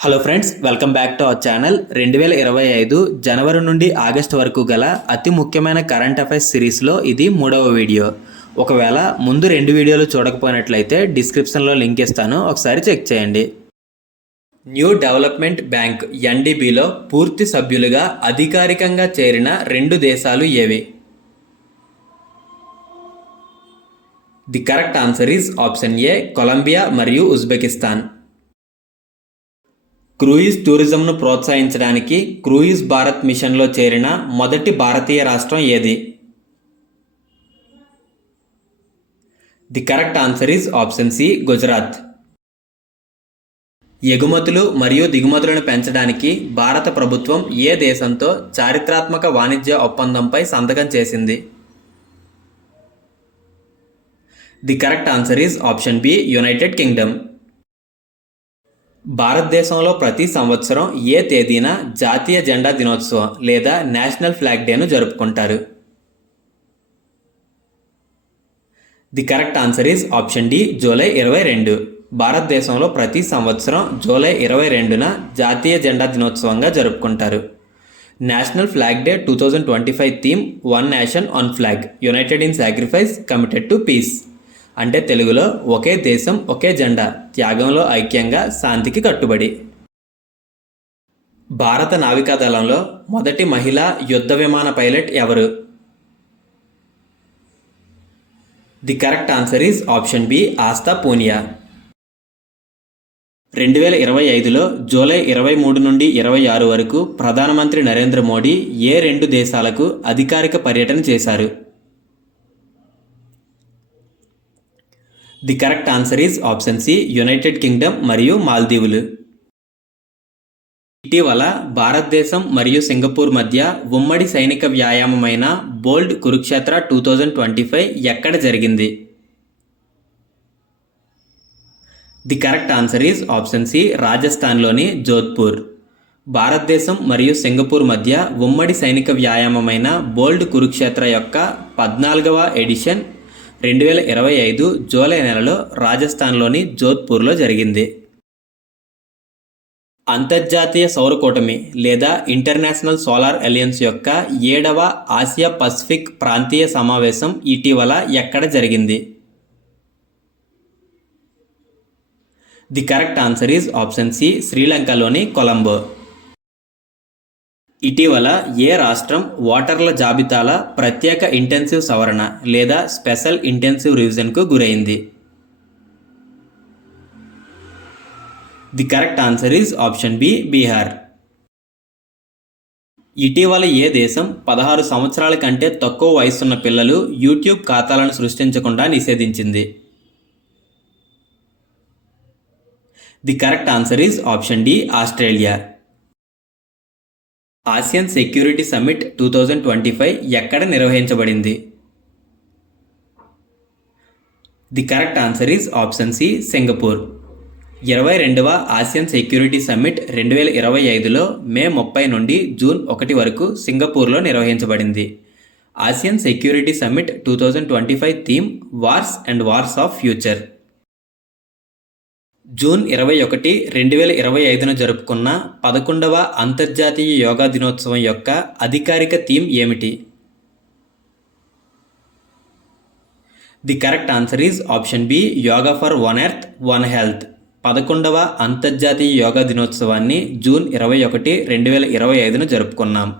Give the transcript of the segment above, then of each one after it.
Hello friends, welcome back to our channel. 2025 జనవరి నుండి August వరకు గల అతి ముఖ్యమైన కరెంట్ అఫైర్స్ సిరీస్లో ఇది 3వ వీడియో. ఒకవేళ ముందు 2 వీడియోలు చూడకపోయినట్లయితే డిస్క్రిప్షన్లో లింక్ ఇస్తాను, ఒకసారి చెక్ చేయండి. న్యూ డెవలప్మెంట్ బ్యాంక్ ఎన్డీబీలో పూర్తి సభ్యులుగా అధికారికంగా చేరిన 2 దేశాలు ఏవి? The correct answer is option A, Colombia మరియు ఉజ్బెకిస్తాన్. క్రూయిజ్ టూరిజంను ప్రోత్సహించడానికి క్రూయిజ్ భారత్ మిషన్లో చేరిన మొదటి భారతీయ రాష్ట్రం ఏది? The correct answer is option C, Gujarat. ఎగుమతులు మరియు దిగుమతులను పెంచడానికి భారత ప్రభుత్వం ఏ దేశంతో చారిత్రాత్మక వాణిజ్య ఒప్పందంపై సంతకం చేసింది? The correct answer is option B, United Kingdom. భారతదేశంలో ప్రతి సంవత్సరం ఏ తేదీన జాతీయ జెండా దినోత్సవం లేదా నేషనల్ ఫ్లాగ్ డేను జరుపుకుంటారు? The correct answer is option D, July 22. భారతదేశంలో ప్రతి సంవత్సరం జూలై 22న జాతీయ జెండా దినోత్సవంగా జరుపుకుంటారు. National flag day 2025 theme one nation one flag, united in sacrifice, committed to peace. అంటే తెలుగులో ఒకే దేశం ఒకే జెండా, త్యాగంలో ఐక్యంగా, శాంతికి కట్టుబడి. భారత నావికాదళంలో మొదటి మహిళా యుద్ధ విమాన పైలట్ ఎవరు? The correct answer is option B, Astha Poonia. 2025లో జూలై 23 నుండి 26 వరకు ప్రధానమంత్రి నరేంద్ర మోడీ ఏ 2 దేశాలకు అధికారిక పర్యటన చేశారు? The correct answer is option C, United Kingdom మరియు మాల్దీవులు. ఇటీవల భారతదేశం మరియు సింగపూర్ మధ్య ఉమ్మడి సైనిక వ్యాయామమైన బోల్డ్ కురుక్షేత్ర 2025 ఎక్కడ జరిగింది? The correct answer is option C, రాజస్థాన్లోని జోధ్పూర్. భారతదేశం మరియు సింగపూర్ మధ్య ఉమ్మడి సైనిక వ్యాయామమైన బోల్డ్ కురుక్షేత్ర యొక్క 14వ ఎడిషన్ 2025 జూలై నెలలో రాజస్థాన్లోని జోధ్పూర్లో జరిగింది. అంతర్జాతీయ సౌర కూటమి లేదా ఇంటర్నేషనల్ సోలార్ అలయన్స్ యొక్క 7వ ఆసియా పసిఫిక్ ప్రాంతీయ సమావేశం ఇటీవల ఎక్కడ జరిగింది? The correct answer is option C, శ్రీలంకలోని కొలంబో. ఇటీవల ఏ రాష్ట్రం ఓటర్ల జాబితాల ప్రత్యేక ఇంటెన్సివ్ సవరణ లేదా స్పెషల్ ఇంటెన్సివ్ రివిజన్కు గురైంది? The correct answer is option B, Bihar. ఇటీవల ఏ దేశం 16 సంవత్సరాల కంటే తక్కువ వయసున్న పిల్లలు యూట్యూబ్ ఖాతాలను సృష్టించకుండా నిషేధించింది? The correct answer is option D, Australia. Asian security summit 2025 ఎక్కడ నిర్వహించబడింది? The correct answer is option C, Singapore. 22వ ఆసియన్ సెక్యూరిటీ సమ్మిట్ 2025లో మే 30 నుండి జూన్ 1 వరకు సింగపూర్లో నిర్వహించబడింది. Asian security summit 2025 theme wars and wars of future. June 21, 2025న జరుపుకున్న 11వ అంతర్జాతీయ యోగా దినోత్సవం యొక్క అధికారిక థీమ్ ఏమిటి? The correct answer is option B, yoga for one earth one health. 11వ అంతర్జాతీయ యోగా దినోత్సవాన్ని జూన్ 21, 2025న జరుపుకున్నాం.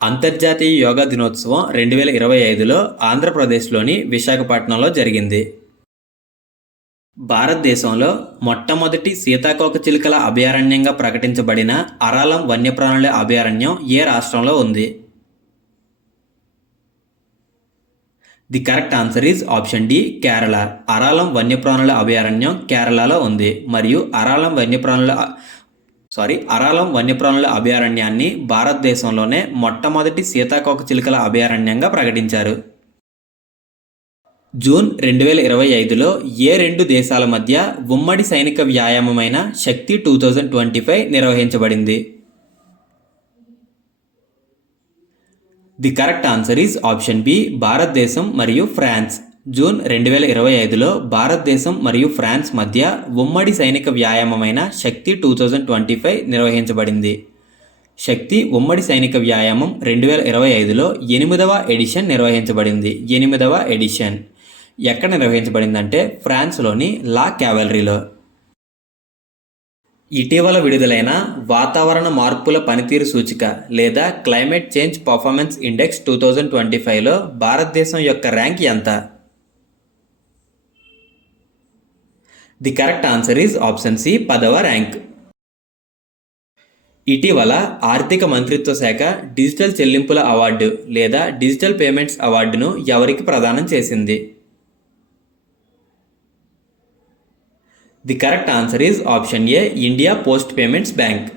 అంతర్జాతీయ యోగా దినోత్సవం 2025లో ఆంధ్రప్రదేశ్లోని విశాఖపట్నంలో జరిగింది. భారతదేశంలో మొట్టమొదటి సీతాకోకచిలుకల అభయారణ్యంగా ప్రకటించబడిన అరాలం వన్యప్రాణుల అభయారణ్యం ఏ రాష్ట్రంలో ఉంది? The correct answer is option D, Kerala. Aralam వన్యప్రాణుల అభయారణ్యం కేరళలో ఉంది మరియు అరాలం వన్యప్రాణుల అభయారణ్యాన్ని భారతదేశంలోనే మొట్టమొదటి సీతాకోకచిలుకల అభయారణ్యంగా ప్రకటించారు. జూన్ 2025లో ఏ 2 దేశాల మధ్య ఉమ్మడి సైనిక వ్యాయామమైన శక్తి 2025 నిర్వహించబడింది? The correct answer is option B, భారతదేశం మరియు ఫ్రాన్స్. జూన్ 2025లో భారతదేశం మరియు ఫ్రాన్స్ మధ్య ఉమ్మడి సైనిక వ్యాయామమైన శక్తి 2025 నిర్వహించబడింది. శక్తి ఉమ్మడి సైనిక వ్యాయామం 2025లో 8వ ఎడిషన్ నిర్వహించబడింది. 8వ ఎడిషన్ ఎక్కడ నిర్వహించబడిందంటే ఫ్రాన్స్లోని లా క్యావెలరీలో. ఇటీవల విడుదలైన వాతావరణ మార్పుల పనితీరు సూచిక లేదా క్లైమేట్ చేంజ్ పర్ఫార్మెన్స్ ఇండెక్స్ 2025లో భారతదేశం యొక్క ర్యాంక్ ఎంత? The correct answer is option C, 10వ ర్యాంక్. ఇటీవల ఆర్థిక మంత్రిత్వ శాఖ డిజిటల్ చెల్లింపుల అవార్డు లేదా డిజిటల్ పేమెంట్స్ అవార్డును ఎవరికి ప్రదానం చేసింది? The correct answer is option A, India post payments bank.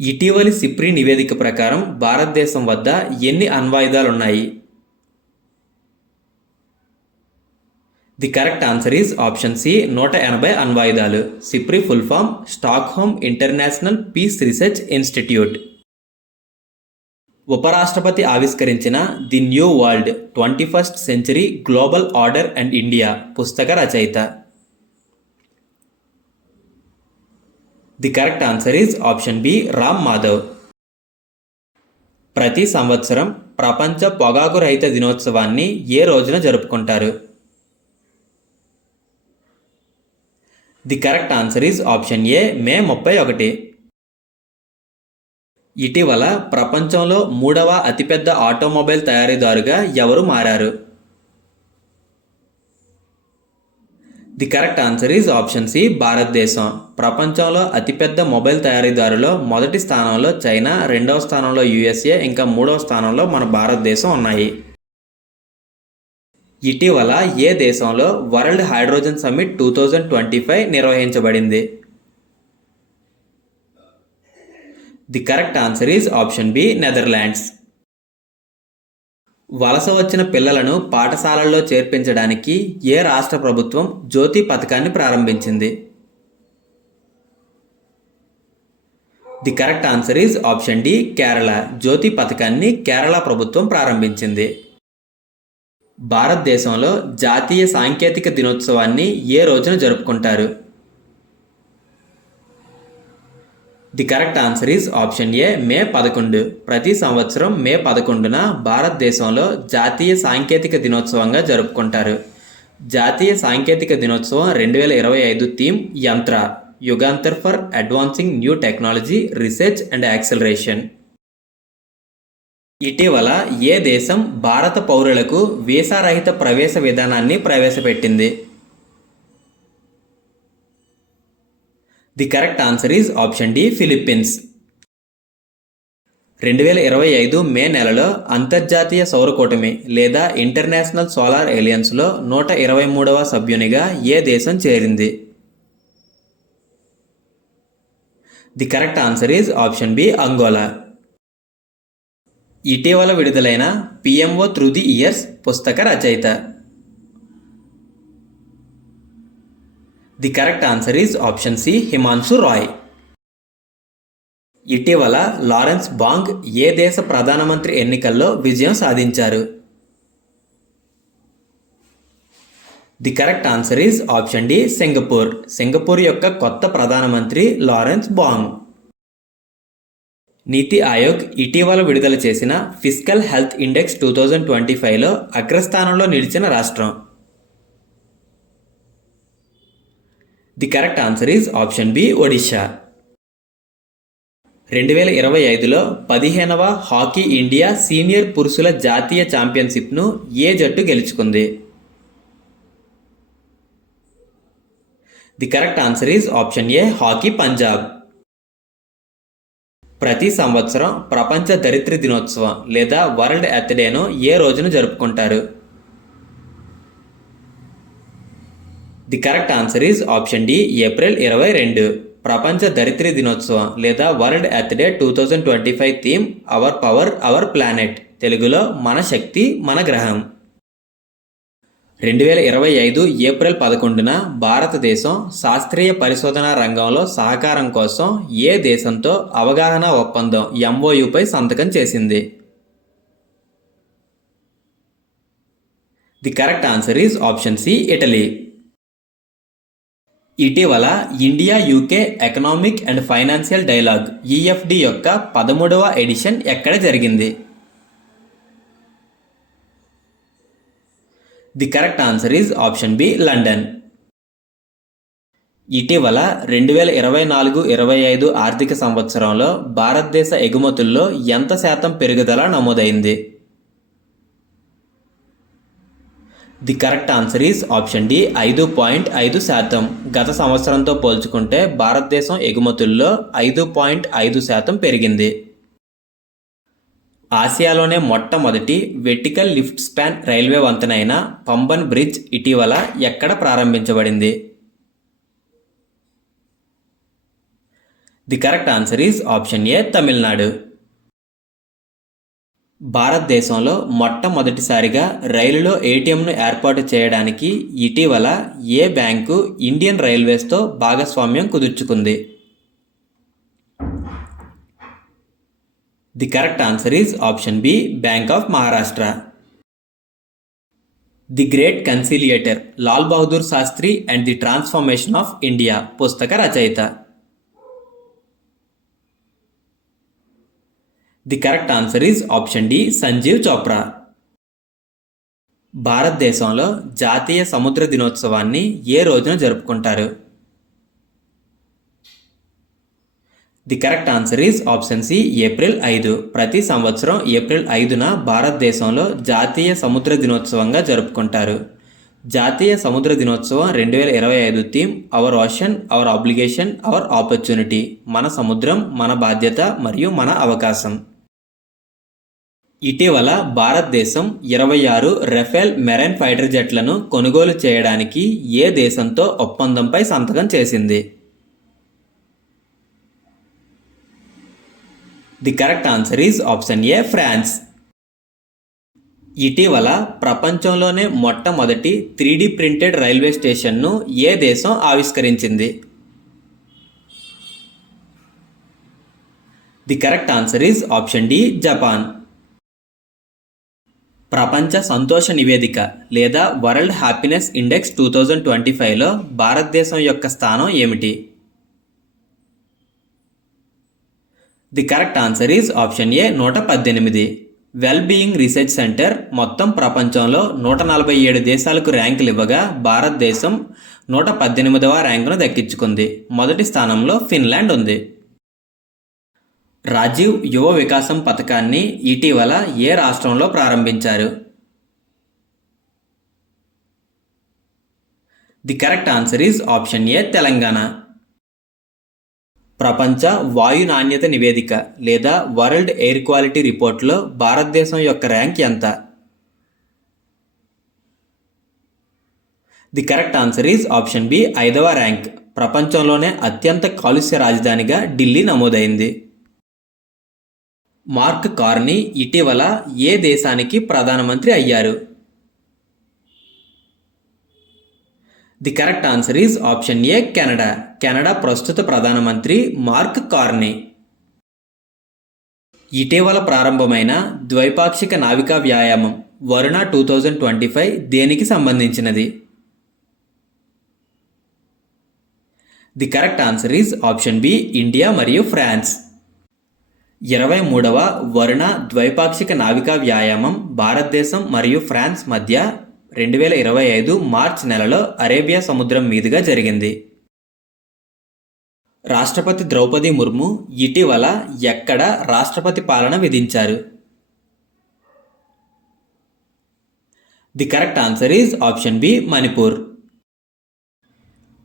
ఇటీవలి సిప్రి నివేదిక ప్రకారం భారతదేశం వద్ద ఎన్ని అణ్వాయుధాలున్నాయి? The correct answer is option C, 180 అణ్వాయుధాలు. SIPRI full form Stockholm international peace research institute. ఉపరాష్ట్రపతి ఆవిష్కరించిన the new world 21st century global order and India పుస్తక రచయిత? The correct answer is option B, Ram Madhav. ప్రతి సంవత్సరం ప్రపంచ పొగాకు రహిత దినోత్సవాన్ని ఏ రోజున జరుపుకుంటారు? The correct answer is option A, May 31. ఇటీవల ప్రపంచంలో 3వ అతిపెద్ద ఆటోమొబైల్ తయారీదారుగా ఎవరు మారారు? The correct answer is option C, భారతదేశం. ప్రపంచంలో అతిపెద్ద మొబైల్ తయారీదారులో మొదటి స్థానంలో చైనా, 2వ స్థానంలో యుఎస్ఏ, ఇంకా 3వ స్థానంలో మన భారతదేశం ఉన్నాయి. ఇటీవల ఏ దేశంలో వరల్డ్ హైడ్రోజన్ సమ్మిట్ 2025 నిర్వహించబడింది? The correct answer is option B, Netherlands. వలస వచ్చిన పిల్లలను పాఠశాలల్లో చేర్పించడానికి ఏ రాష్ట్ర ప్రభుత్వం జ్యోతి పథకాన్ని ప్రారంభించింది? The correct answer is option D, Kerala. Jyothi పథకాన్ని కేరళ ప్రభుత్వం ప్రారంభించింది. భారతదేశంలో జాతీయ సాంకేతిక దినోత్సవాన్ని ఏ రోజున జరుపుకుంటారు? The correct answer is option A, May 11. ప్రతి సంవత్సరం మే 11న భారతదేశంలో జాతీయ సాంకేతిక దినోత్సవంగా జరుపుకుంటారు. జాతీయ సాంకేతిక దినోత్సవం 2025 థీమ్ యంత్ర, Jugantar for advancing new technology research and acceleration. ఇటీవల ఏ దేశం భారత పౌరులకు వీసా రహిత ప్రవేశ విధానాన్ని ప్రవేశపెట్టింది? The correct answer is option D, Philippines. 2025 May నెలలో అంతర్జాతీయ సౌర కూటమి లేదా ఇంటర్నేషనల్ సోలార్ ఎలియన్స్లో 123వ సభ్యునిగా ఏ దేశం చేరింది? The correct answer is option B, Angola. ఇటీవల విడుదలైన పిఎంఓ త్రూ ది ఇయర్స్ పుస్తక రచయిత? The correct answer is option C, Himanshu Roy. ఇటీవల లారెన్స్ బాంగ్ ఏ దేశ ప్రధానమంత్రి ఎన్నికల్లో విజయం సాధించారు? The correct answer is option D, Singapore. Singapore యొక్క కొత్త ప్రధానమంత్రి లారెన్స్ బాంగ్. నీతి ఆయోగ్ ఇటీవల విడుదల చేసిన ఫిస్కల్ హెల్త్ ఇండెక్స్ 2025లో అగ్రస్థానంలో నిలిచిన రాష్ట్రం? The correct answer is option B, Odisha. 2025లో 15వ హాకీ ఇండియా సీనియర్ పురుషుల జాతీయ ఛాంపియన్షిప్ను ఏ జట్టు గెలుచుకుంది? The correct answer is option A, hockey Punjab. ప్రతి సంవత్సరం ప్రపంచ దరిద్ర దినోత్సవం లేదా వరల్డ్ ఎర్త్ డేను ఏ రోజున జరుపుకుంటారు? The correct answer is option D, April 22. ప్రపంచ దరిద్ర దినోత్సవం లేదా world earth day 2025 theme our power our planet, తెలుగులో మన శక్తి మన గ్రహం. 2025 ఏప్రిల్ 11న భారతదేశం శాస్త్రీయ పరిశోధన రంగంలో సహకారం కోసం ఏ దేశంతో అవగాహన ఒప్పందం MOUపై సంతకం చేసింది? The correct answer is option C Italy. ఇటీవల India UK economic and financial dialogue EFD యొక్క 13వ ఎడిషన్ ఎక్కడ జరిగింది? The correct answer is option B London. ఇటీవల 2024-25 ఆర్థిక సంవత్సరంలో భారతదేశ ఎగుమతుల్లో ఎంత శాతం పెరుగుదల నమోదైంది? The correct answer is option D 5.5%. గత సంవత్సరంతో పోల్చుకుంటే భారతదేశం ఎగుమతుల్లో 5.5% పెరిగింది. ఆసియాలోనే మొట్టమొదటి వెర్టికల్ లిఫ్ట్ స్పాన్ రైల్వే వంతెనైన పంబన్ బ్రిడ్జ్ ఇటీవల ఎక్కడ ప్రారంభించబడింది? The correct answer is option A Tamil Nadu. భారతదేశంలో మొట్టమొదటిసారిగా రైలులో ఏటీఎంను ఏర్పాటు చేయడానికి ఇటీవల ఏ బ్యాంకు ఇండియన్ రైల్వేస్తో భాగస్వామ్యం కుదుర్చుకుంది? The correct answer is option B bank of Maharashtra. The great conciliator Lal Bahadur Shastri and the transformation of India పుస్తక రచయిత? The correct answer is option D Sanjeev Chopra. భారతదేశంలో జాతీయ సముద్ర దినోత్సవాన్ని ఏ రోజున జరుపుకుంటారు? The correct answer is option C April 5. ప్రతి సంవత్సరం ఏప్రిల్ 5న భారతదేశంలో జాతీయ సముద్ర దినోత్సవంగా జరుపుకుంటారు. జాతీయ సముద్ర దినోత్సవం 2025 theme our ocean our obligation our opportunity. మన సముద్రం మన బాధ్యత మరియు మన అవకాశం. ఇటీవల భారతదేశం 26 రఫేల్ మెరైన్ ఫైటర్ జెట్లను కొనుగోలు చేయడానికి ఏ దేశంతో ఒప్పందంపై సంతకం చేసింది? The correct answer is option A France. ఇటీవల ప్రపంచంలోనే మొట్టమొదటి 3D ప్రింటెడ్ రైల్వే స్టేషన్ను ఏ దేశం ఆవిష్కరించింది? The correct answer is option D Japan. ప్రపంచ సంతోష నివేదిక లేదా వరల్డ్ హ్యాపీనెస్ ఇండెక్స్ 2025లో భారతదేశం యొక్క స్థానం ఏమిటి? The correct answer is option A 118. Well being research centre మొత్తం ప్రపంచంలో 147 దేశాలకు ర్యాంకులు ఇవ్వగా భారతదేశం 118వ ర్యాంకును దక్కించుకుంది. మొదటి స్థానంలో ఫిన్లాండ్ ఉంది. రాజీవ్ యువ వికాసం పథకాన్ని ఇటీవల ఏ రాష్ట్రంలో ప్రారంభించారు? The correct answer is option ఏ తెలంగాణ. ప్రపంచ వాయు నాణ్యత నివేదిక లేదా వరల్డ్ ఎయిర్ క్వాలిటీ రిపోర్ట్లో భారతదేశం యొక్క ర్యాంక్ ఎంత? The correct answer is option B 5వ ర్యాంక్. ప్రపంచంలోనే అత్యంత కాలుష్య రాజధానిగా ఢిల్లీ నమోదైంది. మార్క్ కార్నీ ఇటీవల ఏ దేశానికి ప్రధానమంత్రి అయ్యారు? The correct answer is option A Canada. Canada ప్రస్తుత ప్రధానమంత్రి మార్క్ కార్నీ. ఇటీవల ప్రారంభమైన ద్వైపాక్షిక నావికా వ్యాయామం వరుణ 2025 దేనికి సంబంధించినది? The correct answer is option B India మరియు ఫ్రాన్స్. 23వ వరుణ ద్వైపాక్షిక నావికా వ్యాయామం భారతదేశం మరియు ఫ్రాన్స్ మధ్య 2025 మార్చ్ నెలలో అరేబియా సముద్రం మీదుగా జరిగింది. రాష్ట్రపతి ద్రౌపది ముర్ము ఇటీవల ఎక్కడ రాష్ట్రపతి పాలన విధించారు? The correct answer is option B Manipur.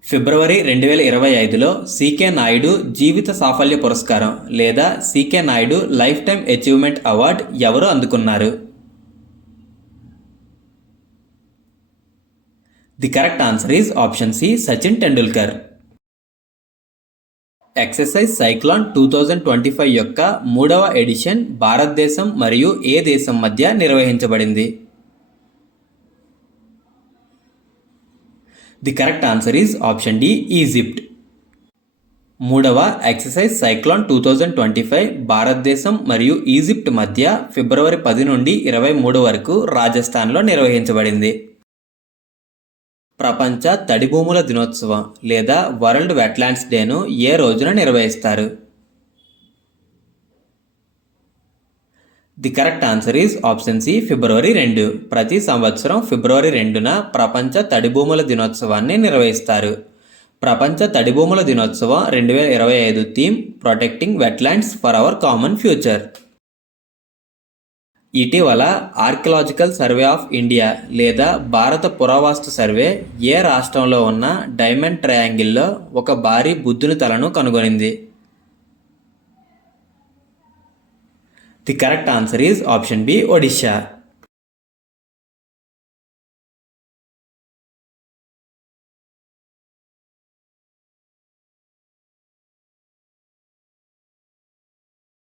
ఫిబ్రవరి 2025లో సికే నాయుడు జీవిత సాఫల్య పురస్కారం లేదా C K Naidu lifetime achievement award ఎవరు అందుకున్నారు? The correct answer is option C Sachin Tendulkar. Exercise cyclone 2025 యొక్క 3వ ఎడిషన్ భారతదేశం మరియు ఏ దేశం మధ్య నిర్వహించబడింది? The correct answer is option D Egypt. మూడవ ఎక్సర్సైజ్ సైక్లోన్ 2025 భారతదేశం మరియు ఈజిప్ట్ మధ్య ఫిబ్రవరి 10 నుండి 23 వరకు రాజస్థాన్లో నిర్వహించబడింది. ప్రపంచ తడి భూముల దినోత్సవం లేదా వరల్డ్ వెట్లాండ్స్ డేను ఏ రోజున నిర్వహిస్తారు? The correct answer is option C, ఫిబ్రవరి 2. ప్రతి సంవత్సరం ఫిబ్రవరి 2న ప్రపంచ తడి భూముల దినోత్సవాన్ని నిర్వహిస్తారు. ప్రపంచ తడి భూముల దినోత్సవం 2025 theme protecting wetlands for our common future. ఇటీవల ఆర్కియలాజికల్ సర్వే ఆఫ్ ఇండియా లేదా భారత పురావస్తు సర్వే ఏ రాష్ట్రంలో ఉన్న డైమండ్ ట్రయాంగిల్లో ఒక భారీ బుద్ధుని తలను కనుగొనింది? The correct answer is option B, Odisha.